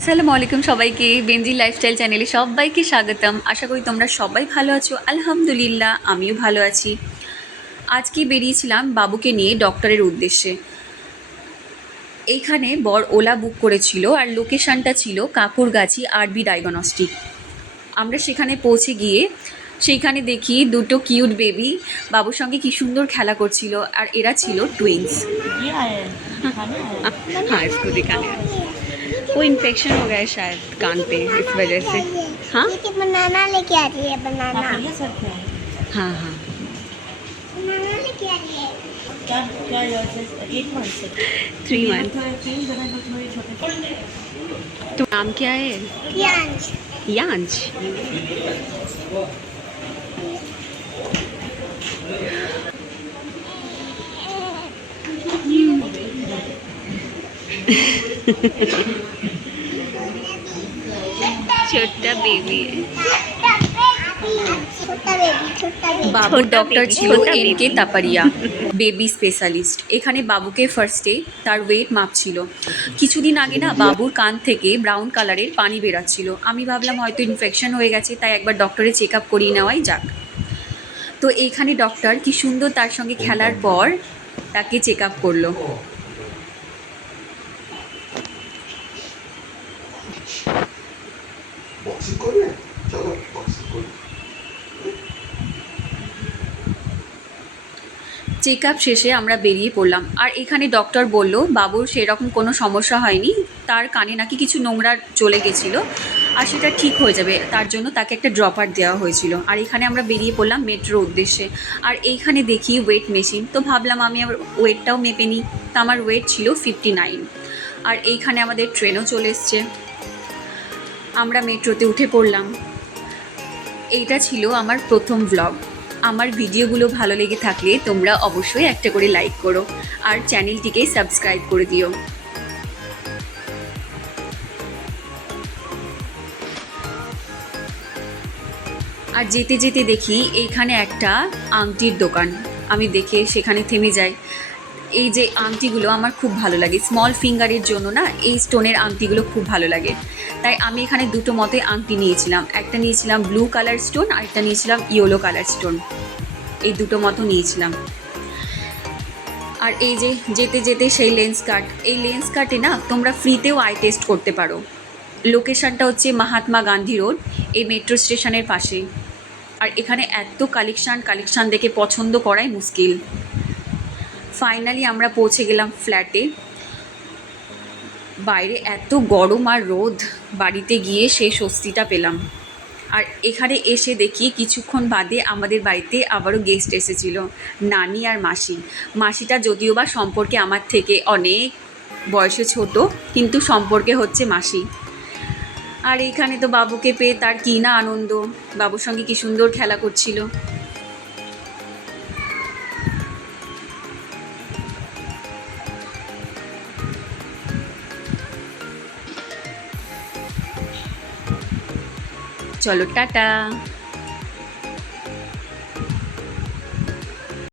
আসসালামু আলাইকুম সবাইকে বেঞ্জি লাইফস্টাইল চ্যানেলে সবাইকে স্বাগতম। আশা করি তোমরা সবাই ভালো আছো। আলহামদুলিল্লাহ আমিও ভালো আছি। আজকে বেরিয়েছিলাম বাবুকে নিয়ে ডক্টরের উদ্দেশ্যে। এইখানে বর ওলা বুক করেছিল আর লোকেশানটা ছিল কাকুরগাছি আরবি ডায়াগনস্টিক আমরা সেখানে পৌঁছে গিয়ে সেইখানে দেখি দুটো কিউট বেবি বাবুর সঙ্গে কি সুন্দর খেলা করছিল আর এরা ছিল টুইন্স হ্যাঁ वो इन्फेक्शन हो गया है शायद कान पे इस वजह से। हाँ? बनाना लेके आ रही है बनाना। हाँ हाँ। थ्री मंथ तो नाम क्या है? यांच यांच Yeah. छोटा बेबी छोटा बेबी বাবুর ছোটা ডক্টর baby, ছিল ছোটা N K baby। Taparia baby specialist এখানে বাবুকে ফার্স্টে তার ওয়েট মাপছিল কিছুদিন আগে না বাবুর কান থেকে ব্রাউন কালারের পানি বেরাচ্ছিল আমি ভাবলাম হয়তো ইনফেকশন হয়ে গেছে তাই একবার ডক্টরে চেক আপ করিয়ে নেওয়াই যাক তো এইখানে ডক্টর কি সুন্দর তার সঙ্গে খেলার পর তাকে চেক আপ করলো বক্সিং চলো বক্সিং চেক আপ শেষে আমরা বেরিয়ে পড়লাম। আর এখানে ডক্টর বলল, বাবুর সেরকম কোনো সমস্যা হয়নি। তার কানে নাকি কিছু নোংরা চলে গেছিল আর সেটা ঠিক হয়ে যাবে। তার জন্য তাকে একটা ড্রপার দেওয়া হয়েছিল। আর এখানে আমরা বেরিয়ে পড়লাম মেট্রোর উদ্দেশ্যে। আর এইখানে দেখি ওয়েট মেশিন তো ভাবলাম আমি আমার ওয়েটটাও মেপে নিই। তো আমার ওয়েট ছিল ফিফটি নাইন আর এইখানে আমাদের ট্রেনও চলে এসছে। আমরা মেট্রোতে উঠে পড়লাম। এইটা ছিল আমার প্রথম ব্লগ আমার ভিডিওগুলো ভালো লেগে থাকলে তোমরা অবশ্যই একটা করে লাইক করো আর চ্যানেলটিকে সাবস্ক্রাইব করে দিও। আর যেতে যেতে দেখি এইখানে একটা আংটির দোকান। আমি দেখে সেখানে থেমে যাই। এই যে আংটিগুলো আমার খুব ভালো লাগে। স্মল ফিঙ্গারের জন্য না, এই স্টোনের আংটিগুলো খুব ভালো লাগে। তাই আমি এখানে দুটো মতে আংটি নিয়েছিলাম। একটা নিয়েছিলাম ব্লু কালার স্টোন আর একটা নিয়েছিলাম ইয়েলো কালার স্টোন এই দুটো মতো নিয়েছিলাম। আর এই যে যেতে যেতে সেই লেন্স কার্ট এই লেন্স কার্টে না তোমরা ফ্রিতেও আই টেস্ট করতে পারো। লোকেশনটা হচ্ছে মহাত্মা গান্ধী রোড এই মেট্রো স্টেশনের পাশে আর এখানে এত কালেকশান কালেকশান দেখে পছন্দ করাই মুশকিল। ফাইনালি আমরা পৌঁছে গেলাম ফ্ল্যাটে বাইরে এত গরম আর রোদ, বাড়িতে গিয়ে সেই স্বস্তিটা পেলাম। আর এখানে এসে দেখি কিছুক্ষণ বাদে আমাদের বাড়িতে আবারও গেস্ট এসেছিল, নানি আর মাসি। মাসিটা যদিও বা সম্পর্কে আমার থেকে অনেক বয়সে ছোট, কিন্তু সম্পর্কে হচ্ছে মাসি। আর এখানে তো বাবুকে পেয়ে তার কী না আনন্দ, বাবুর সঙ্গে কি সুন্দর খেলা করছিল। চলো টাটা।